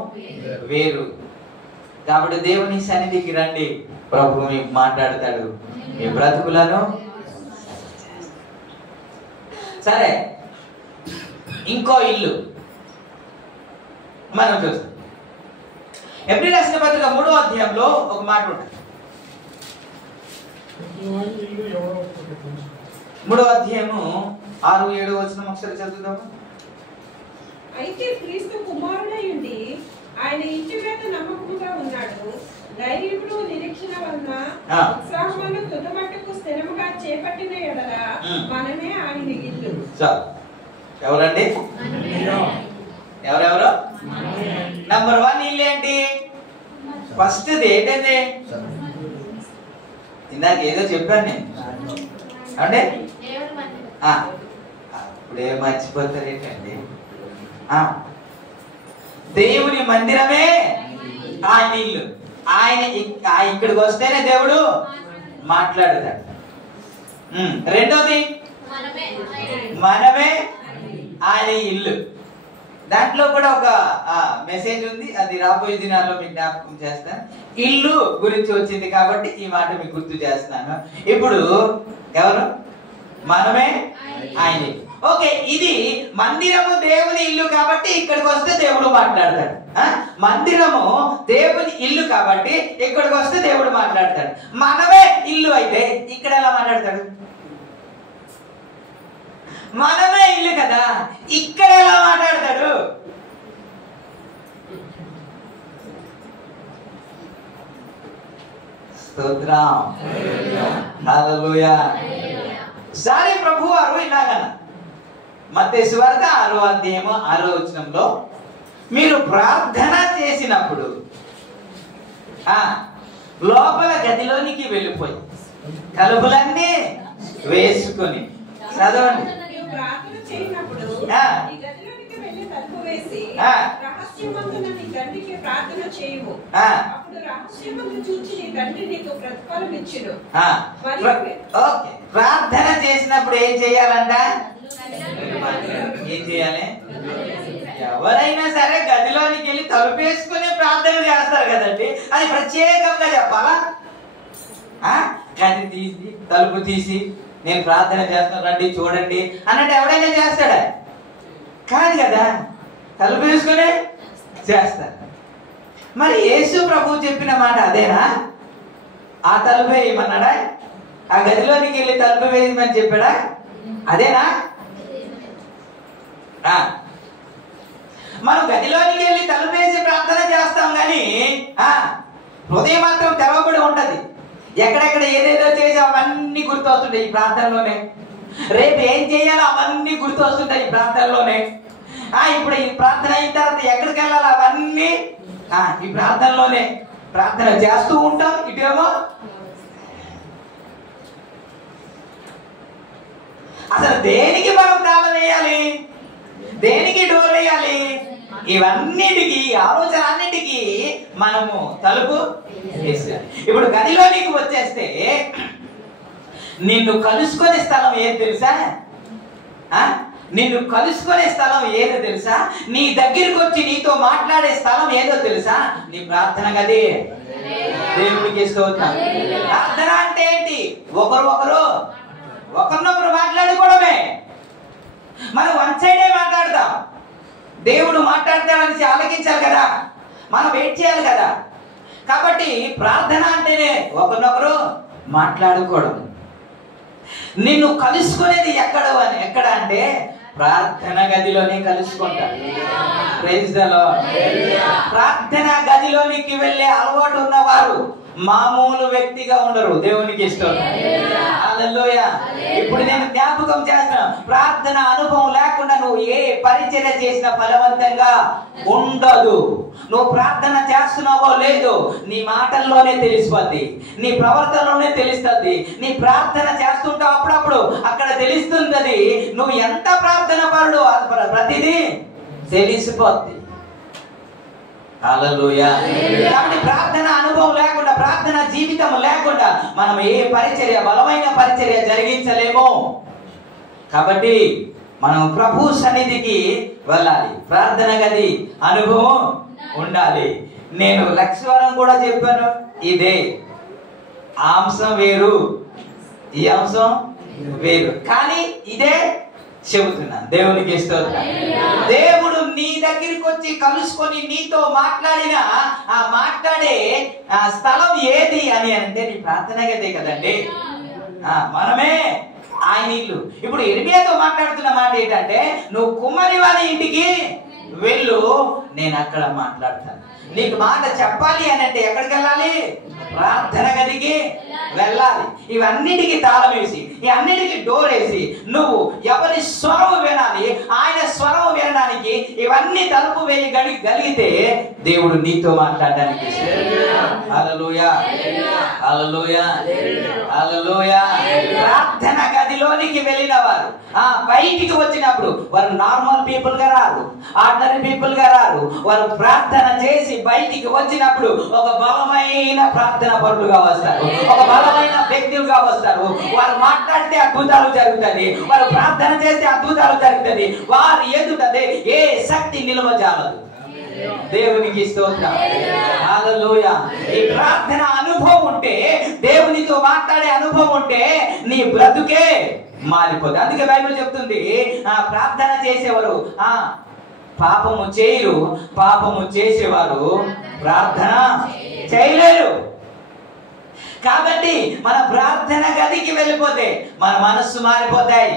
వేరు. కాబట్టి దేవుని సన్నిధికి రండి, ప్రభు మీకు మాట్లాడతాడు, మీ బ్రతుకులను. సరే, ఇంకో ఇల్లు మనం చూస్తాం. ఎబ్రీ రాసిన పత్రిక 3వ అధ్యాయంలో ఒక మాట ఉంటుంది. 3వ అధ్యాయము 6-7 వచనం ఒకసారి చదువుదాము. అయితే క్రీస్తు కుమారుడై ఉండి ఆయన ఇంటి మీద నమ్మకంగా ఉన్నాడు. ధైర్యమును నిరీక్షణ వలన ఉత్సాహమును తుదమట్టుకు స్థిరముగా చేపట్టిన ఎడల మనమే ఆయన ఇల్లు. ఎవరండి? ఎవరెవరు? నంబర్ 1 ఇల్లు ఏంటి? ఫస్ట్ ఏంటండి? ఇందాక ఏదో చెప్పాను నేను అంటే అప్పుడే మర్చిపోతారేంటండి? దేవుని మందిరమే ఆయన ఇల్లు. ఆయన ఇక్కడికి వస్తేనే దేవుడు మాట్లాడతాడు. రెండోది మనమే ఆయన ఇల్లు. దాంట్లో కూడా ఒక మెసేజ్ ఉంది, అది రాబోయే దినాల్లో మీకు జ్ఞాపకం చేస్తాను. ఇల్లు గురించి వచ్చింది కాబట్టి ఈ మాట మీకు గుర్తు చేస్తున్నాను. ఇప్పుడు ఎవరు? మనమే ఆయన ఇల్లు. ఓకే, ఇది మందిరము దేవుని ఇల్లు కాబట్టి ఇక్కడికి వస్తే దేవుడు మాట్లాడతాడు. మందిరము దేవుని ఇల్లు కాబట్టి ఇక్కడికి వస్తే దేవుడు మాట్లాడతాడు. మనమే ఇల్లు అయితే ఇక్కడ ఎలా మాట్లాడతాడు? మనమే ఇల్లు కదా, ఇక్కడ ఎలా మాట్లాడతాడు? స్తోత్రం, హల్లెలూయా. సారీ ప్రభు వారు ఇలాగన మత్తయి సువార్త 6వ అధ్యాయము 6వ వచనంలో, మీరు ప్రార్థన చేసినప్పుడు లోపల గదిలోనికి వెళ్ళిపోయి తలుపులన్నీ వేసుకొని చదవండి. ప్రార్థన చేయనప్పుడు నీ గదిలోనికి వెళ్ళి తలుపు వేసి రహస్యమందున నీ తండ్రికి ప్రార్థన చేయవు. అప్పుడు రహస్యమందు చూచి నీ తండ్రి నీకు ప్రతిఫలం ఇచ్చును. ఓకే, ప్రార్థన చేసినప్పుడు ఏం చేయాలంట? ఏం చేయాలి? ఎవరైనా సరే గదిలోనికి వెళ్ళి తలుపు వేసుకుని ప్రార్థన చేస్తారు కదండి. అది ప్రత్యేకంగా చెప్పాలా? గది తీసి తలుపు తీసి నేను ప్రార్థన చేస్తాను రండి చూడండి అన్నట్టు ఎవడైనా చేస్తాడా? కాదు కదా, తలుపు వేసుకునే చేస్తారు. మరి యేసు ప్రభు చెప్పిన మాట అదేనా? ఆ తలుపు వేయమన్నాడా? ఆ గదిలోనికి వెళ్ళి తలుపు వేయమని చెప్పాడా? అదేనా? మనం గదిలోనికి వెళ్ళి తలుపు వేసి ప్రార్థన చేస్తాం కానీ హృదయం మాత్రం తెరవబడి ఉంటది. ఎక్కడెక్కడ ఏదేదో చేసి అవన్నీ గుర్తొస్తుంటాయి ఈ ప్రార్థనలోనే. రేపు ఏం చేయాలో అవన్నీ గుర్తొస్తుంటాయి ఈ ప్రార్థనలోనే. ఇప్పుడు ఈ ప్రార్థన అయిన తర్వాత ఎక్కడికి వెళ్ళాలి అవన్నీ ఈ ప్రార్థనలోనే. ప్రార్థన చేస్తూ ఉంటాం, ఇటేమో అసలు దేనికి మనం తాళం వేయాలి, దేనికి డోర్ వేయాలి? ఇవన్నిటికీ ఆలోచన అన్నిటికీ మనము తలుపు వేసాలి. ఇప్పుడు గదిలోనికి వచ్చేస్తే నిన్ను కలుసుకునే స్థలం ఏది తెలుసా? నిన్ను కలుసుకునే స్థలం ఏదో తెలుసా? నీ దగ్గరికి వచ్చి నీతో మాట్లాడే స్థలం ఏదో తెలుసా? నీ ప్రార్థన గది. దేవునికి స్తోత్రం. ప్రార్థన అంటే ఏంటి? ఒకరినొకరు మాట్లాడుకోవడమే. మనం వన్ సైడే మాట్లాడతాం. దేవుడు మాట్లాడతాడని ఆలకించాలి కదా, మనం వెయిట్ చేయాలి కదా. కాబట్టి ప్రార్థన అంటేనే ఒకరినొకరు మాట్లాడుకోవడం. నిన్ను కలుసుకునేది ఎక్కడ అంటే ప్రార్థన గదిలోనే కలుసుకుంటారు. Praise the lord. ప్రార్థన గదిలోనికి వెళ్ళే అలవాటు ఉన్నవారు మామూలు వ్యక్తిగా ఉండరు. దేవునికి ఇష్టం. హల్లెలూయా. ఇప్పుడు నేను జ్ఞాపకం చేస్తాను, ప్రార్థన అనుభవం లేకుండా నువ్వు ఏ పరిచర్య చేసినా ఫలవంతంగా ఉండదు. నువ్వు ప్రార్థన చేస్తున్నావో లేదో నీ మాటల్లోనే తెలిసిపోద్ది, నీ ప్రవర్తనలోనే తెలుస్తుంది. నీ ప్రార్థన చేస్తుంటావు అప్పుడప్పుడు అక్కడ తెలుస్తుంటది నువ్వు ఎంత ప్రార్థన పరుడు, ప్రతిదీ తెలిసిపోద్ది. హల్లెలూయా. కాబట్టి ప్రార్థన అనుభవం లేకుండా, ప్రార్థన జీవితం లేకుండా మనం ఏ పరిచర్య, బలమైన పరిచర్య జరిగించలేము. కాబట్టి మనం ప్రభు సన్నిధికి వెళ్ళాలి, ప్రార్థన గది అనుభవం ఉండాలి. నేను లక్ష్వరం కూడా చెప్పాను, ఇదే అంశం వేరు, ఈ అంశం వేరు, కానీ ఇదే చెబుతున్నాను. దేవునికి స్తోత్రం. దేవుడు నీ దగ్గరికి వచ్చి కలుసుకొని నీతో మాట్లాడిన ఆ మాట్లాడే స్థలం ఏది అని అంటే నీ ప్రార్థన గదే కదండి. మనమే ఆయన ఇల్లు. ఇప్పుడు ఇర్మియాతో మాట్లాడుతున్న మాట ఏంటంటే, నువ్వు కుమ్మరి వారి ఇంటికి వెళ్ళు, నేను అక్కడ మాట్లాడతాను. నీకు మాట చెప్పాలి అని అంటే ఎక్కడికి వెళ్ళాలి? ప్రార్థన గదికి వెళ్ళాలి. ఇవన్నిటికీ తాళం వేసి, ఈ అన్నిటికీ డోర్ వేసి, నువ్వు ఎవరి స్వరం వినాలి, ఆయన స్వరం వినడానికి ఇవన్నీ తలుపు వేయగలిగితే దేవుడు నీతో మాట్లాడడానికి హల్లెలూయా హల్లెలూయా హల్లెలూయా. ప్రార్థన గదిలోనికి వెళ్ళిన వారు బయటికి వచ్చినప్పుడు వారు నార్మల్ పీపుల్ గా రారు, ఆర్డినరీ పీపుల్ గా రారు. వారు ప్రార్థన చేసి బయటికి వచ్చినప్పుడు ఒక బలమైన ప్రార్థన పరులుగా వస్తారు, ఒక బలమైన వ్యక్తులుగా వస్తారు. వారు మాట్లాడితే అద్భుతాలు జరుగుతుంది, వారు ప్రార్థన చేస్తే అద్భుతాలు జరుగుతుంది. వారి ఎదుటదే ఏ శక్తి నిలవజాలదు. దేవునికి స్తోత్రం. హల్లెలూయా. ఈ ప్రార్థన అనుభవం ఉంటే, దేవునితో మాట్లాడే అనుభవం ఉంటే నీ బ్రతుకే మారిపోతుంది. అందుకే బైబిల్ చెప్తుంది ప్రార్థన చేసేవారు పాపము చేయరు, పాపము చేసేవారు ప్రార్థన చేయలేరు. కాబట్టి మన ప్రార్థన గదికి వెళ్ళిపోతే మన మనస్సు మారిపోతాయి,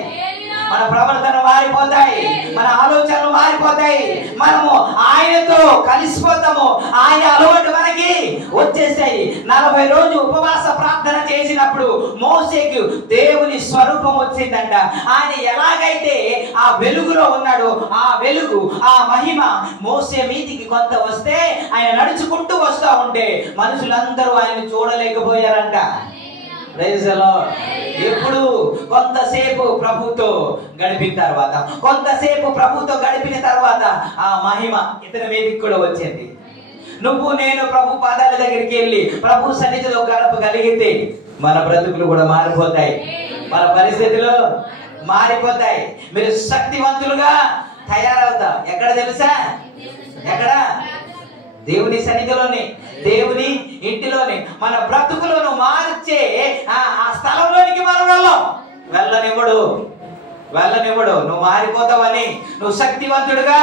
మన ప్రవర్తన మారిపోతాయి, మన ఆలోచనలు మారిపోతాయి. మనము ఆయనతో కలిసిపోతాము, ఆయన అలవాటు మనకి వచ్చేసాయి. 40 రోజులు ఉపవాస ప్రార్థన చేసినప్పుడు మోసేకు దేవుని స్వరూపం వచ్చిందంట. ఆయన ఎలాగైతే ఆ వెలుగులో ఉన్నాడో ఆ వెలుగు, ఆ మహిమ మోసే మీదికి కొంత వస్తే ఆయన నడుచుకుంటూ వస్తా ఉంటే మనుషులందరూ ఆయన చూడలేకపోయారంట. ఎప్పుడు కొంతసేపు ప్రభుతో గడిపిన తర్వాత, కొంతసేపు ప్రభుతో గడిపిన తర్వాత ఆ మహిమ ఇతని మీదకి కూడా వచ్చింది. నువ్వు నేను ప్రభు పాదాల దగ్గరికి వెళ్ళి ప్రభు సన్నిధిలో గడపగలిగితే మన బ్రతుకులు కూడా మారిపోతాయి, మన పరిస్థితులు మారిపోతాయి. మీరు శక్తివంతులుగా తయారవుతాం. ఎక్కడ తెలుసా? ఎక్కడ? దేవుని సన్నిధిలోనే, దేవుని ఇంటిలోనే. మన బ్రతుకులను మార్చే ఆ స్థలంలోనికి మనం వెళ్ళనివ్వడు. నువ్వు మారిపోతావని, నువ్వు శక్తివంతుడుగా.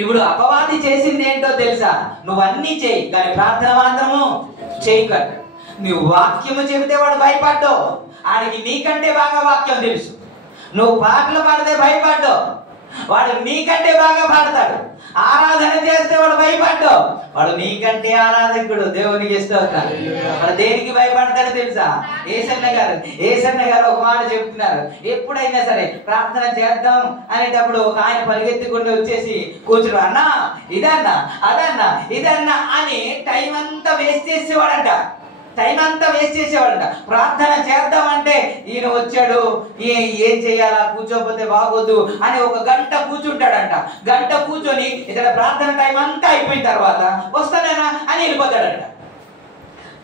ఇప్పుడు అపవాది చేసింది ఏంటో తెలుసా? నువ్వు అన్ని చేయి కానీ ప్రార్థన మాత్రము చేయకూడదు. నువ్వు వాక్యము చెబితే వాడు భయపడ్డావు, ఆయనకి నీకంటే బాగా వాక్యం తెలుసు. నువ్వు పాటలు పాడితే భయపడ్డావు, వాడు నీకంటే బాగా పాడతాడు. ఆరాధన చేస్తే వాడు భయపడ్డావు, వాడు నీకంటే ఆరాధకుడు. దేవునికి స్తోత్రం. వాడు దేనికి భయపడతాడో తెలుసా? ఏసన్న గారు ఒక మాట చెప్తున్నారు. ఎప్పుడైనా సరే ప్రార్థన చేద్దాం అనేటప్పుడు ఒక ఆయన పరిగెత్తుకుంటూ వచ్చేసి కూర్చుని అన్నా ఇదన్నా అదన్నా ఇదన్నా అని టైం అంతా వేస్ట్ చేసేవాడంట. ప్రార్థన చేద్దామంటే ఈయన వచ్చాడు, ఏం చేయాలా, కూర్చోపోతే బాగోదు అని ఒక గంట కూర్చుంటాడంట. గంట కూర్చొని ఇక్కడ ప్రార్థన టైం అంతా అయిపోయిన తర్వాత వస్తానేనా అని వెళ్ళిపోతాడంట.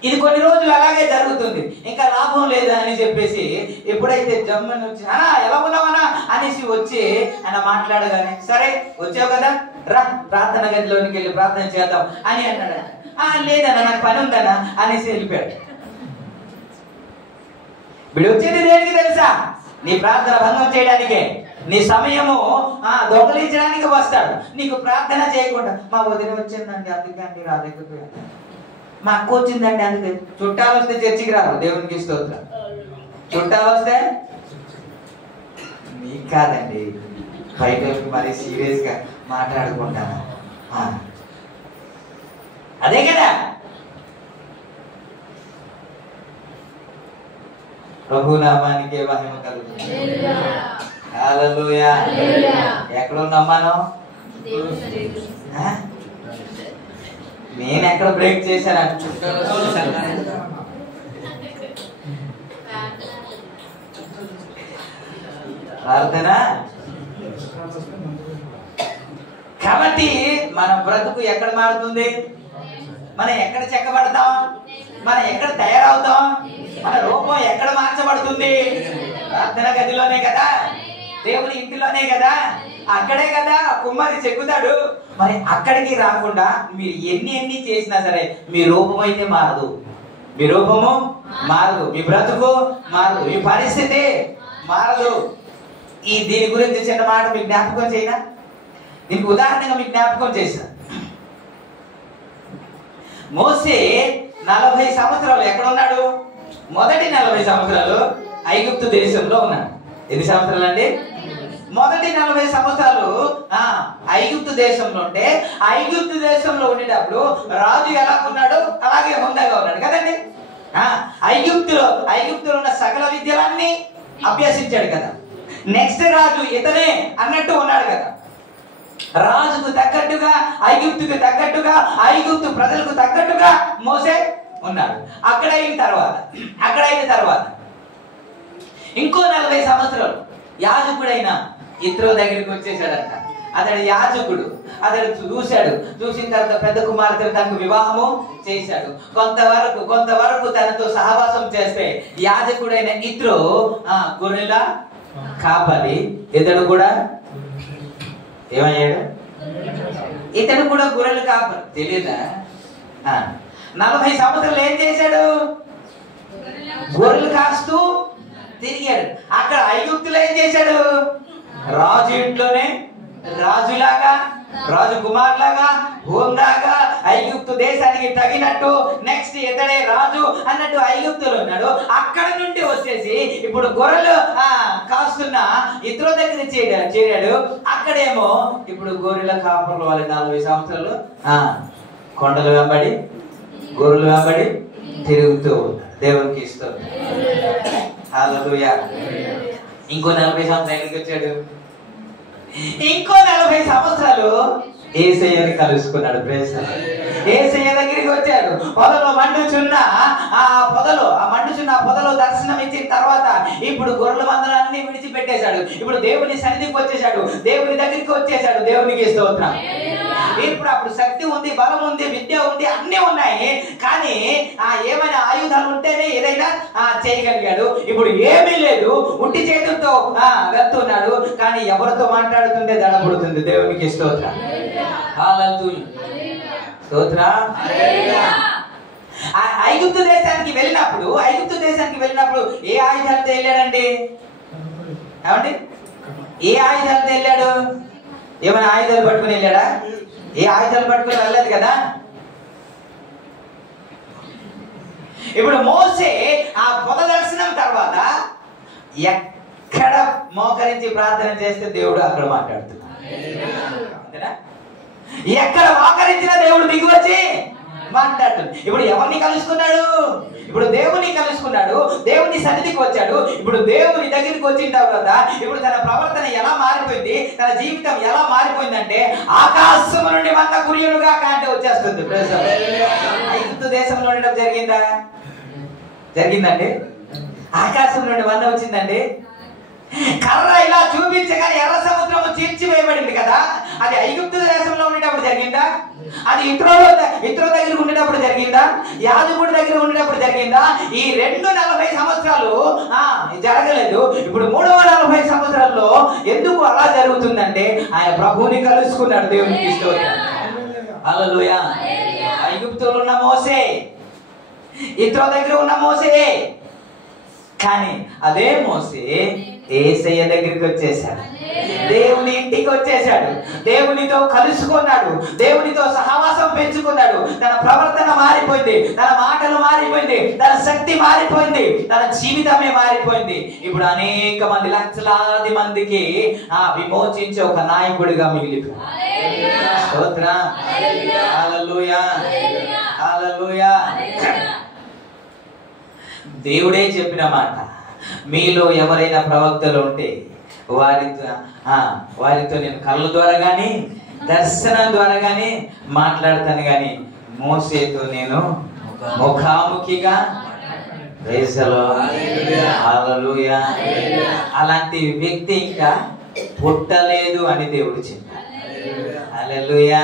ఇది కొన్ని రోజులు అలాగే జరుగుతుంది. ఇంకా లాభం లేదు అని చెప్పేసి ఎప్పుడైతే జమ్మని వచ్చి ఎలా ఉన్నావనా అనేసి వచ్చి ఆయన మాట్లాడగానే, సరే వచ్చావు కదా రా ప్రార్థన గదిలోనికి వెళ్ళి ప్రార్థన చేద్దాం అని అన్నాడు. లేదన్నా నాకు పని ఉందన్నా అనేసి వెళ్ళిపోయాడు. వీడు వచ్చేది దేనికి తెలుసా? నీ ప్రార్థన భంగం చేయడానికే, నీ సమయము దొంగలించడానికి వస్తాడు. నీకు ప్రార్థన చేయకుండా మా వదిన వచ్చిందండి అందుకండి రాలేకపోయాను, మా అక్క వచ్చిందండి అందుకే. చుట్టాలు వస్తే చర్చికి రారు. దేవునికి స్తోత్రం. చుట్టాలు వస్తే నీకు కాదండి, బయట మరి సీరియస్ గా మాట్లాడుకుంటాను. అదే కదా ప్రభు నామానికి మహిమ కలుగుతుంది. హల్లెలూయా. ఎక్కడున్నాం మనం? నేను ఎక్కడ బ్రేక్ చేశాను? ప్రార్థన. కాబట్టి మన బ్రతుకు ఎక్కడ మారుతుంది? మనం ఎక్కడ చెక్కబడతాం? మనం ఎక్కడ తయారవుతాం? మన రూపం ఎక్కడ మార్చబడుతుంది? ప్రార్థన గదిలోనే కదా, దేవుని ఇంటిలోనే కదా, అక్కడే కదా కుమ్మరి చెక్కుతాడు. మరి అక్కడికి రాకుండా మీరు ఎన్ని చేసినా సరే మీ రూపం అయితే మారదు, మీ రూపము మారదు, మీ బ్రతుకు మారదు, మీ పరిస్థితి మారదు. దీని గురించి చిన్న మాట మీకు జ్ఞాపకం చేయనా? దీనికి ఉదాహరణగా మీకు జ్ఞాపకం చేసిన. మోసే 40 సంవత్సరాలు ఎక్కడ ఉన్నాడు? మొదటి 40 సంవత్సరాలు ఐగుప్తు దేశంలో ఉన్నాడు. ఎన్ని సంవత్సరాలు అండి? మొదటి 40 సంవత్సరాలు ఐగుప్తు దేశంలో ఉంటే, ఐగుప్తు దేశంలో ఉండేటప్పుడు రాజు ఎలా ఉన్నాడు అలాగే హుందాగా ఉన్నాడు కదండి. ఐగుప్తులో ఉన్న సకల విద్యలన్నీ అభ్యసించాడు కదా. నెక్స్ట్ రాజు ఇతనే అన్నట్టు ఉన్నాడు కదా. రాజుకు తగ్గట్టుగా ఐగుప్తుకు తగ్గట్టుగా, ఐగుప్తు ప్రజలకు తగ్గట్టుగా మోసే ఉన్నాడు. అక్కడ అయిన తర్వాత ఇంకో 40 సంవత్సరాలు యాజకుడైన ఇత్రో దగ్గరికి వచ్చేసాడంట. అతడు యాజకుడు. అతడు చూసిన తర్వాత పెద్ద కుమార్తెను తనకు వివాహము చేశాడు. కొంతవరకు తనతో సహవాసం చేస్తే యాజకుడైన ఇత్రో గొర్రెల కాపరి. ఇతడు కూడా ఏమయ్యాడు? ఇతడు కూడా గొర్రెలు కాపరి. తెలీదా? 40 సంవత్సరాలు ఏం చేశాడు? గొర్రెలు కాస్తూ తిరిగాడు. అక్కడ ఐగుప్తులో ఏం చేశాడు? రాజు ఇంట్లోనే రాజులాగా, రాజు కుమార్లాగా, హోందాగా, ఐగుప్తు దేశానికి తగినట్టు నెక్స్ట్ ఇతడే రాజు అన్నట్టు ఐగుప్తులో ఉన్నాడు. అక్కడ నుండి వచ్చేసి ఇప్పుడు గొర్రెలు కాస్తున్న ఇతర దగ్గర చేరాడు. అక్కడేమో ఇప్పుడు గొర్రెల కాపుల వాళ్ళు 40 సంవత్సరాలు కొండలు వెంబడి, గొర్రెలు వెంబడి తిరుగుతూ ఉంటాడు. దేవునికి ఇష్టం. హల్లెలూయా. ఇంకో 40 సంవత్సరాలు దగ్గరికి వచ్చాడు. ఇంకో 40 సంవత్సరాలు యేసయ్యని కలుసుకున్నాడు. యేసయ్య దగ్గరికి వచ్చాడు. పొదలో మండుచున్న పొదలో దర్శనం ఇచ్చిన తర్వాత ఇప్పుడు గొర్రెల మందలన్నీ విడిచిపెట్టేశాడు. ఇప్పుడు దేవుని సన్నిధికి వచ్చేసాడు, దేవుని దగ్గరికి వచ్చేసాడు. దేవునికి స్తోత్రం. ఇప్పుడు అప్పుడు శక్తి ఉంది, బలం ఉంది, విద్య ఉంది, అన్నీ ఉన్నాయి. కానీ ఏమైనా ఆయుధాలు ఉంటేనే ఏదైనా చేయగలిగాడు. ఇప్పుడు ఏమీ లేదు, ఉట్టి చేతులతో వెళ్తున్నాడు. కానీ ఎవరితో మాట్లాడుతుంటే దడపడుతుంది. దేవునికి స్తోత్రం. ఐగుప్తు దేశానికి వెళ్ళినప్పుడు ఏ ఆయుధాలతో వెళ్ళాడండి? ఏమండి? ఏ ఆయుధాలతో వెళ్ళాడు? ఏమైనా ఆయుధాలు పట్టుకుని వెళ్ళాడా? ఏ ఆయుధాలు పట్టుకుని వెళ్ళలేదు కదా. ఇప్పుడు మోసే ఆ పొద దర్శనం తర్వాత ఎక్కడ మోకరించి ప్రార్థన చేస్తే దేవుడు అక్కడ మాట్లాడుతున్నాడు. ఎక్కడ మోకరించిన దేవుడు దిగి వచ్చి మాట్లాడుతుంది. ఇప్పుడు ఎవరిని కలుసుకున్నాడు? ఇప్పుడు దేవుని కలుసుకున్నాడు. దేవుని సన్నిధికి వచ్చాడు. ఇప్పుడు దేవుని దగ్గరికి వచ్చిన తర్వాత ఇప్పుడు తన ప్రవర్తన ఎలా మారిపోయింది, తన జీవితం ఎలా మారిపోయిందంటే ఆకాశం నుండి మన్న కురియులుగా కాంటే వచ్చేస్తుంది. ఐగుప్తు దేశంలో ఉండడం జరిగిందండి. ఆకాశం నుండి మన్న వచ్చిందండి. కర్ర ఇలా చూపించగానే ఎర్ర సముద్రము చీల్చివేయబడింది కదా. అది ఐగుప్తు దేశంలో ఉండేటప్పుడు జరిగిందా? అది ఇతర దగ్గర ఉండేటప్పుడు జరిగిందా? యాజకుడి దగ్గర ఉండేటప్పుడు జరిగిందా? ఈ 40 సంవత్సరాలు జరగలేదు. ఇప్పుడు 40 సంవత్సరాల్లో ఎందుకు అలా జరుగుతుందంటే ఆయన ప్రభువుని కలుసుకున్నాడు. దేవునికి స్తోత్రం. హల్లెలూయా. ఐగుప్తులో ఉన్న మోసే, ఇతర దగ్గర ఉన్న మోసే, కానీ అదే మోసే యేసయ్య దగ్గరికి వచ్చేసాడు. దేవుని ఇంటికి వచ్చేసాడు. దేవునితో కలుసుకున్నాడు. దేవునితో సహవాసం పెంచుకున్నాడు. తన ప్రవర్తన మారిపోయింది, తన మాటలు మారిపోయింది, తన శక్తి మారిపోయింది, తన జీవితమే మారిపోయింది. ఇప్పుడు అనేక మంది, లక్షలాది మందికి విమోచించే ఒక నాయకుడిగా మిగిలిపోయాడు. స్తోత్రం. హల్లెలూయా. హల్లెలూయా. దేవుడే చెప్పిన మాట, మీలో ఎవరైనా ప్రవక్తలు ఉంటే వారితో నేను కళ్ళ ద్వారా గాని దర్శనం ద్వారా గాని మాట్లాడతాను, గాని మోసేతో నేను ముఖాముఖిగా. హల్లెలూయా. అలాంటి వ్యక్తి ఇంకా పుట్టలేదు అని దేవుడు చెప్పాడు. హల్లెలూయా.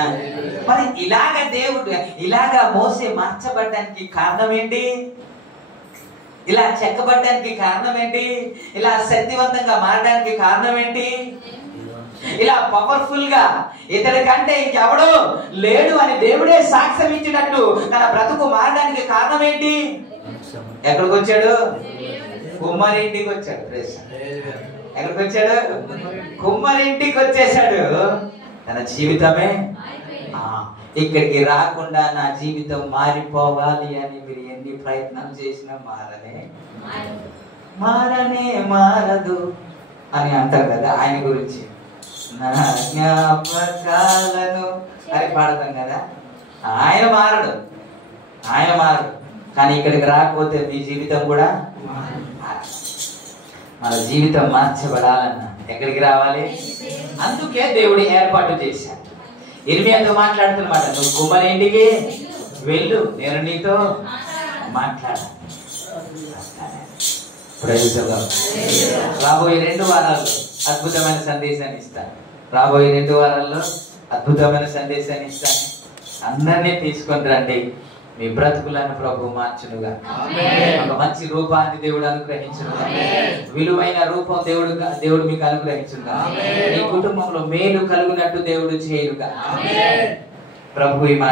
మరి ఇలాగా మోసే మార్చబడ్డానికి కారణం ఏంటి? ఇలా చెక్కబడ్డానికి కారణం ఏంటి? ఇలా శక్తివంతంగా మారడానికి కారణం ఏంటి? ఇలా పవర్ఫుల్ గా ఇతడి కంటే ఇంకెవడో లేడు అని దేవుడే సాక్ష్యం ఇచ్చినట్టు తన బ్రతుకు మారడానికి కారణం ఏంటి? ఎక్కడికి వచ్చాడు? కుమ్మరింటికి వచ్చాడు. ఎక్కడికి వచ్చాడు? కుమ్మరింటికి వచ్చేసాడు. తన జీవితమే ఇక్కడికి రాకుండా నా జీవితం మారిపోవాలి అని మీరు ఎన్ని ప్రయత్నాలు చేసినా మారదు అని అంటారు కదా. ఆయన గురించి నా జ్ఞాపకాలను అని పాడతాం కదా. ఆయన మారడు. కానీ ఇక్కడికి రాకపోతే మీ జీవితం కూడా మన జీవితం మార్చబడాలన్నా ఎక్కడికి రావాలి? అందుకే దేవుడు ఏర్పాటు చేశాడు. ఇర్మియాతో మాట్లాడుతున్నమాట, నువ్వు కుమ్మరి ఇంటికి వెళ్ళు, నేను నీతో మాట్లాడాలి. రాబోయే 2 వారాల్లో అద్భుతమైన సందేశాన్ని ఇస్తాను. రాబోయే 2 వారాల్లో అద్భుతమైన సందేశాన్ని ఇస్తాను. అందరినీ తీసుకొని రండి. మీ బ్రతుకులను ప్రభు మార్చునుగా. ఒక మంచి రూపాన్ని దేవుడు అనుగ్రహించునుగా. విలువైన రూపం దేవుడు మీకు అనుగ్రహించునుగా. మీ కుటుంబంలో మేలు కలుగునట్టు దేవుడు చేయునుగా. ప్రభు ఈ మాట